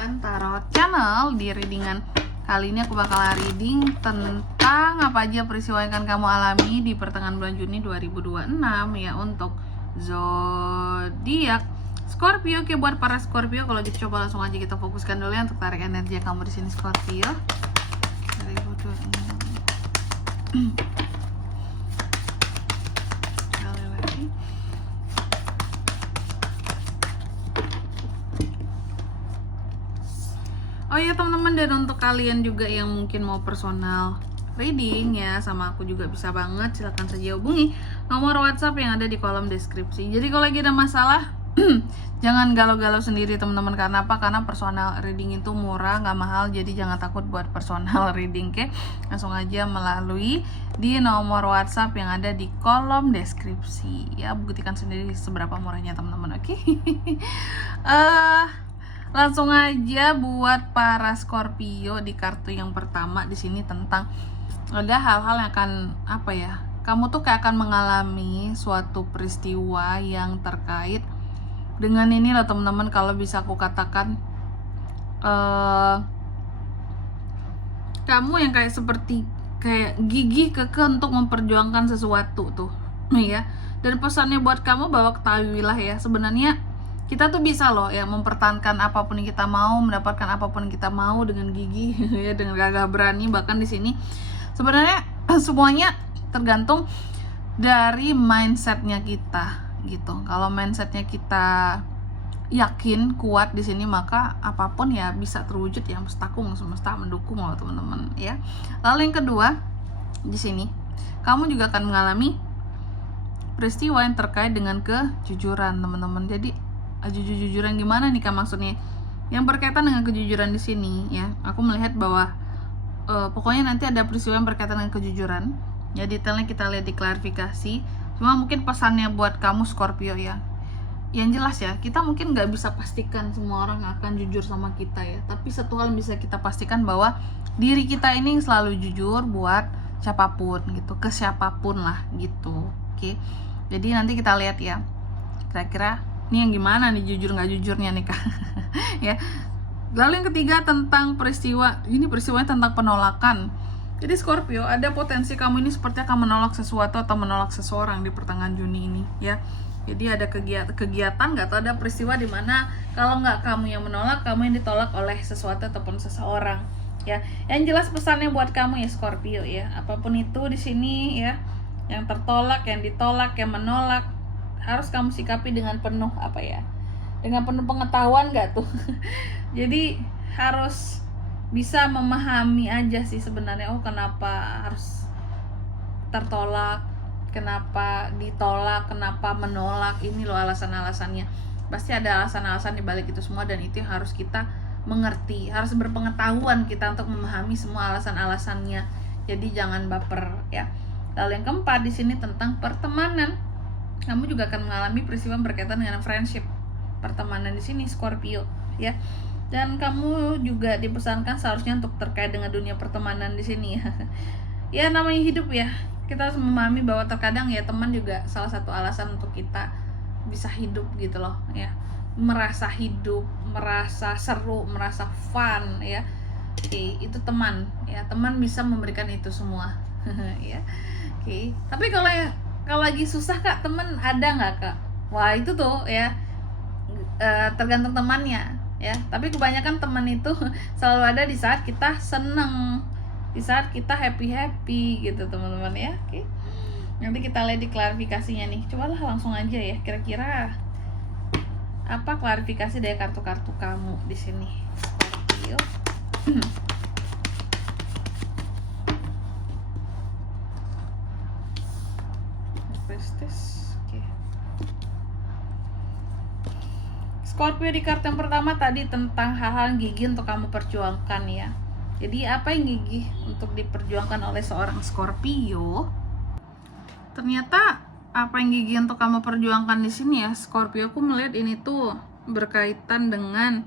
Bulan Tarot Channel. Di readingan kali ini aku bakal reading tentang apa aja peristiwa yang akan kamu alami di pertengahan bulan Juni 2026 ya, untuk zodiak Scorpio. Oke, buat para Scorpio, kalau gitu coba langsung aja kita fokuskan dulu ya untuk tarik energi kamu di sini Scorpio. 2026. Oh iya teman-teman, dan untuk kalian juga yang mungkin mau personal reading ya sama aku juga bisa banget, silahkan saja hubungi nomor WhatsApp yang ada di kolom deskripsi. Jadi kalau lagi ada masalah jangan galau-galau sendiri teman-teman. Karena apa? Karena personal reading itu murah, nggak mahal. Jadi jangan takut buat personal reading, oke? Langsung aja melalui di nomor WhatsApp yang ada di kolom deskripsi ya, buktikan sendiri seberapa murahnya teman-teman, oke? Langsung aja buat para Scorpio, di kartu yang pertama di sini tentang ada hal-hal yang akan apa ya? Kamu tuh kayak akan mengalami suatu peristiwa yang terkait dengan ini loh teman-teman. Kalau bisa aku katakan kamu yang kayak seperti kayak gigih kekeh untuk memperjuangkan sesuatu tuh ya. Dan pesannya buat kamu bahwa ketahuilah ya, sebenarnya kita tuh bisa loh ya mempertahankan apapun yang kita mau, mendapatkan apapun yang kita mau dengan gigih ya, dengan gagah berani. Bahkan di sini sebenarnya semuanya tergantung dari mindsetnya kita gitu. Kalau mindsetnya kita yakin kuat di sini, maka apapun ya bisa terwujud ya. Semesta mendukung loh teman-teman ya. Lalu yang kedua di sini, kamu juga akan mengalami peristiwa yang terkait dengan kejujuran teman-teman. Jadi kejujuran gimana nih Kak maksudnya? Yang berkaitan dengan kejujuran di sini ya. Aku melihat bahwa pokoknya nanti ada peristiwa yang berkaitan dengan kejujuran. Ya, detailnya kita lihat di klarifikasi. Cuma mungkin pesannya buat kamu Scorpio ya, yang jelas ya, kita mungkin nggak bisa pastikan semua orang akan jujur sama kita ya. Tapi satu hal bisa kita pastikan bahwa diri kita ini selalu jujur buat siapapun gitu, ke siapapun lah gitu. Oke. Jadi nanti kita lihat ya, kira-kira ini yang gimana nih, jujur nggak jujurnya nih Kak. Ya. Lalu yang ketiga tentang peristiwa, ini peristiwanya tentang penolakan. Jadi Scorpio, ada potensi kamu ini seperti akan menolak sesuatu atau menolak seseorang di pertengahan Juni ini ya. Jadi ada kegiatan nggak, atau ada peristiwa di mana kalau nggak kamu yang menolak, kamu yang ditolak oleh sesuatu ataupun seseorang ya. Yang jelas pesannya buat kamu ya Scorpio ya, apapun itu di sini ya, yang tertolak, yang ditolak, yang menolak, harus kamu sikapi dengan penuh apa ya, dengan penuh pengetahuan nggak tuh. Jadi harus bisa memahami aja sih sebenarnya, oh kenapa harus tertolak, kenapa ditolak, kenapa menolak, ini loh alasan-alasannya. Pasti ada alasan-alasan di balik itu semua, dan itu yang harus kita mengerti, harus berpengetahuan kita untuk memahami semua alasan-alasannya. Jadi jangan baper ya. Lalu yang keempat di sini tentang pertemanan. Kamu juga akan mengalami peristiwa berkaitan dengan friendship, pertemanan di sini Scorpio ya. Dan kamu juga dipesankan seharusnya untuk terkait dengan dunia pertemanan di sini ya. Ya namanya hidup ya, kita harus memahami bahwa terkadang ya teman juga salah satu alasan untuk kita bisa hidup gitu loh ya. Merasa hidup, merasa seru, merasa fun ya. Oke, itu teman ya, teman bisa memberikan itu semua ya. Oke, tapi kalau lagi susah Kak, teman ada nggak Kak? Wah itu tuh ya tergantung temannya ya. Tapi kebanyakan teman itu selalu ada di saat kita seneng, di saat kita happy gitu teman-teman ya. Oke, nanti kita lihat di klarifikasinya nih. Cobalah langsung aja ya, kira-kira apa klarifikasi dari kartu-kartu kamu di sini Scorpio. Okay. Scorpio, di kartu yang pertama tadi tentang hal-hal gigih untuk kamu perjuangkan ya. Jadi apa yang gigih untuk diperjuangkan oleh seorang Scorpio? Ternyata apa yang gigih untuk kamu perjuangkan di sini ya Scorpio, aku melihat ini tuh berkaitan dengan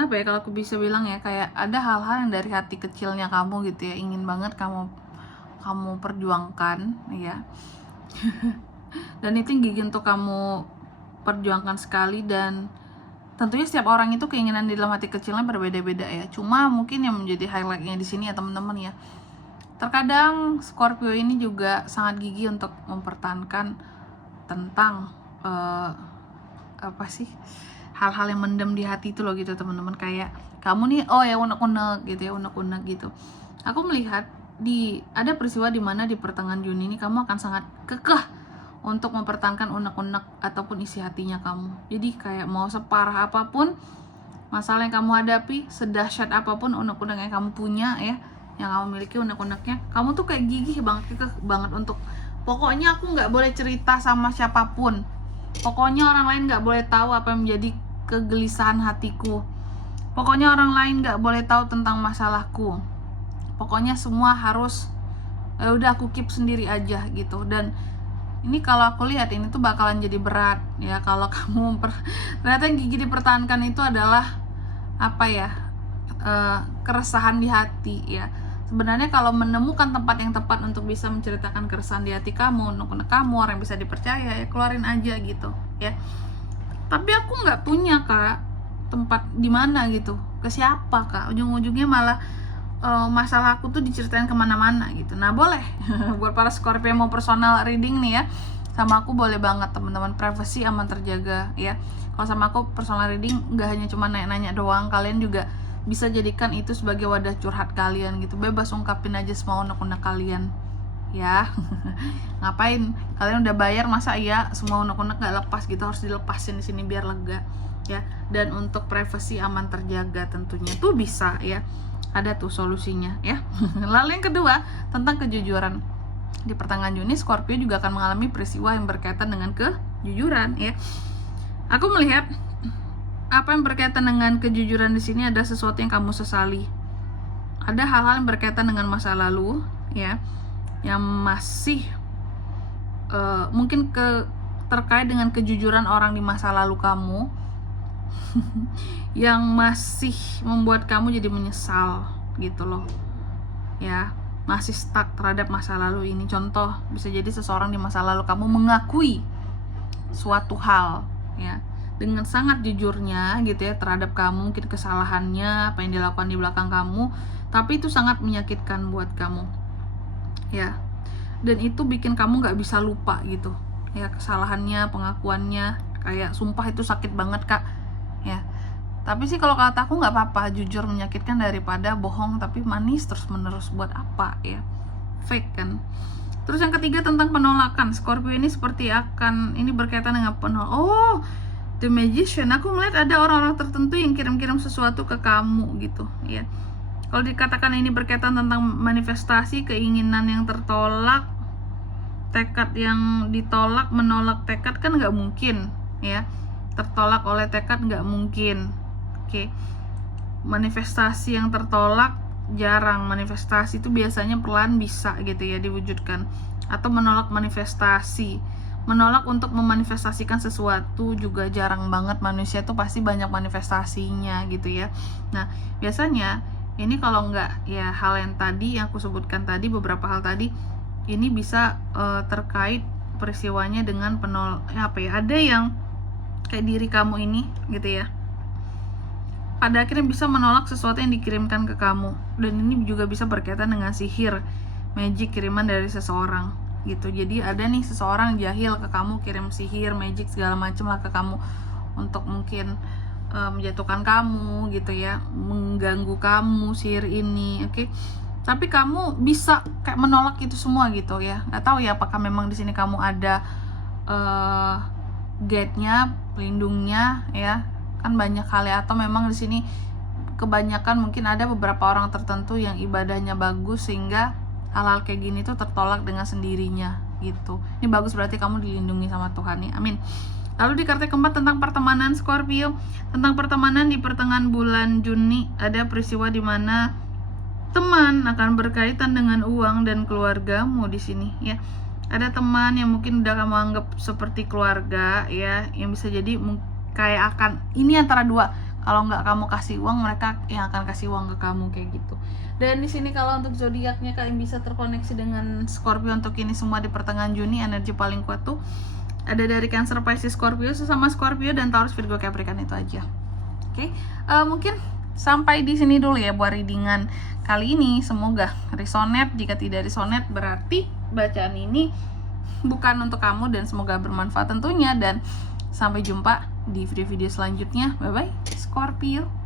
apa ya, kalau aku bisa bilang ya, kayak ada hal-hal yang dari hati kecilnya kamu gitu ya, ingin banget kamu perjuangkan ya. Dan itu yang gigi untuk kamu perjuangkan sekali, dan tentunya setiap orang itu keinginan di dalam hati kecilnya berbeda-beda ya. Cuma mungkin yang menjadi highlightnya di sini ya teman-teman ya, terkadang Scorpio ini juga sangat gigih untuk mempertahankan tentang apa sih, hal-hal yang mendem di hati itu loh gitu teman-teman. Kayak kamu nih ya unek-unek gitu ya, unek-unek gitu. Aku melihat ada peristiwa di mana di pertengahan Juni ini kamu akan sangat kekeh untuk mempertahankan unek-unek ataupun isi hatinya kamu. Jadi kayak mau separah apapun masalah yang kamu hadapi, sedahsyat apapun unek-unek yang kamu punya ya, yang kamu miliki unek-uneknya, kamu tuh kayak gigih banget, kekeh banget untuk pokoknya aku nggak boleh cerita sama siapapun, pokoknya orang lain nggak boleh tahu apa yang menjadi kegelisahan hatiku, pokoknya orang lain nggak boleh tahu tentang masalahku, pokoknya semua harus udah aku keep sendiri aja gitu. Dan ini kalau aku lihat ini tuh bakalan jadi berat ya kalau kamu ternyata yang gigi dipertahankan itu adalah apa ya, keresahan di hati ya. Sebenarnya kalau menemukan tempat yang tepat untuk bisa menceritakan keresahan di hati kamu, unek-unek kamu, orang yang bisa dipercaya ya keluarin aja gitu ya. Tapi aku nggak punya kak tempat di mana gitu, ke siapa kak, ujung-ujungnya malah masalah aku tuh diceritain kemana-mana gitu. Nah boleh buat para Scorpio yang mau personal reading nih ya, sama aku boleh banget teman-teman, privacy aman terjaga ya. Kalau sama aku personal reading nggak hanya cuma nanya-nanya doang, kalian juga bisa jadikan itu sebagai wadah curhat kalian gitu, bebas ungkapin aja semua unek-unek kalian ya. Ngapain kalian udah bayar, masa iya semua unek-unek nggak lepas gitu, harus dilepasin di sini biar lega ya. Dan untuk privacy aman terjaga tentunya tuh bisa ya, ada tuh solusinya ya. Lalu yang kedua tentang kejujuran. Di pertengahan Juni Scorpio juga akan mengalami peristiwa yang berkaitan dengan kejujuran ya. Aku melihat apa yang berkaitan dengan kejujuran di sini ada sesuatu yang kamu sesali. Ada hal-hal yang berkaitan dengan masa lalu ya, yang masih mungkin terkait dengan kejujuran orang di masa lalu kamu yang masih membuat kamu jadi menyesal gitu loh ya, masih stuck terhadap masa lalu ini. Contoh bisa jadi seseorang di masa lalu kamu mengakui suatu hal ya dengan sangat jujurnya gitu ya terhadap kamu, mungkin kesalahannya, apa yang dilakukan di belakang kamu, tapi itu sangat menyakitkan buat kamu ya, dan itu bikin kamu nggak bisa lupa gitu ya kesalahannya, pengakuannya, kayak sumpah itu sakit banget kak ya. Tapi sih kalau kata aku nggak apa-apa, jujur menyakitkan daripada bohong tapi manis terus menerus, buat apa ya, fake kan. Terus yang ketiga tentang penolakan. Scorpio ini seperti ini berkaitan dengan The Magician. Aku melihat ada orang-orang tertentu yang kirim-kirim sesuatu ke kamu gitu ya. Kalau dikatakan ini berkaitan tentang manifestasi, keinginan yang tertolak, tekad yang ditolak, menolak tekad kan nggak mungkin ya, tertolak oleh tekad nggak mungkin. Oke. Manifestasi yang tertolak jarang, manifestasi itu biasanya pelan bisa gitu ya diwujudkan. Atau menolak manifestasi, menolak untuk memanifestasikan sesuatu juga jarang banget. Manusia tuh pasti banyak manifestasinya gitu ya. Nah biasanya ini kalau nggak ya hal yang tadi yang aku sebutkan tadi, beberapa hal tadi ini bisa terkait peristiwanya dengan ada yang kayak diri kamu ini gitu ya, pada akhirnya bisa menolak sesuatu yang dikirimkan ke kamu. Dan ini juga bisa berkaitan dengan sihir, magic kiriman dari seseorang gitu. Jadi ada nih seseorang jahil ke kamu, kirim sihir, magic segala macam lah ke kamu untuk mungkin menjatuhkan kamu gitu ya, mengganggu kamu sihir ini. Oke. Tapi kamu bisa kayak menolak itu semua gitu ya. Nggak tahu ya apakah memang di sini kamu ada guide-nya, pelindungnya ya. Kan banyak hal ya, atau memang di sini kebanyakan mungkin ada beberapa orang tertentu yang ibadahnya bagus sehingga hal-hal kayak gini tuh tertolak dengan sendirinya gitu. Ini bagus, berarti kamu dilindungi sama Tuhan ya. Amin. Lalu di kartu keempat tentang pertemanan Scorpio. Tentang pertemanan di pertengahan bulan Juni ada peristiwa di mana teman akan berkaitan dengan uang dan keluargamu di sini ya. Ada teman yang mungkin udah kamu anggap seperti keluarga ya, yang bisa jadi kayak akan ini antara dua, kalau nggak kamu kasih uang, mereka yang akan kasih uang ke kamu kayak gitu. Dan di sini kalau untuk zodiaknya kalian bisa terkoneksi dengan Scorpio untuk ini semua di pertengahan Juni, energi paling kuat tuh Ada dari Cancer, Pisces, Scorpio, sesama Scorpio, dan Taurus, Virgo, Capricorn itu aja. Oke, mungkin sampai di sini dulu ya buat readingan kali ini. Semoga resonate. Jika tidak resonate, berarti bacaan ini bukan untuk kamu, dan semoga bermanfaat tentunya. Dan sampai jumpa di video-video selanjutnya. Bye bye Scorpio.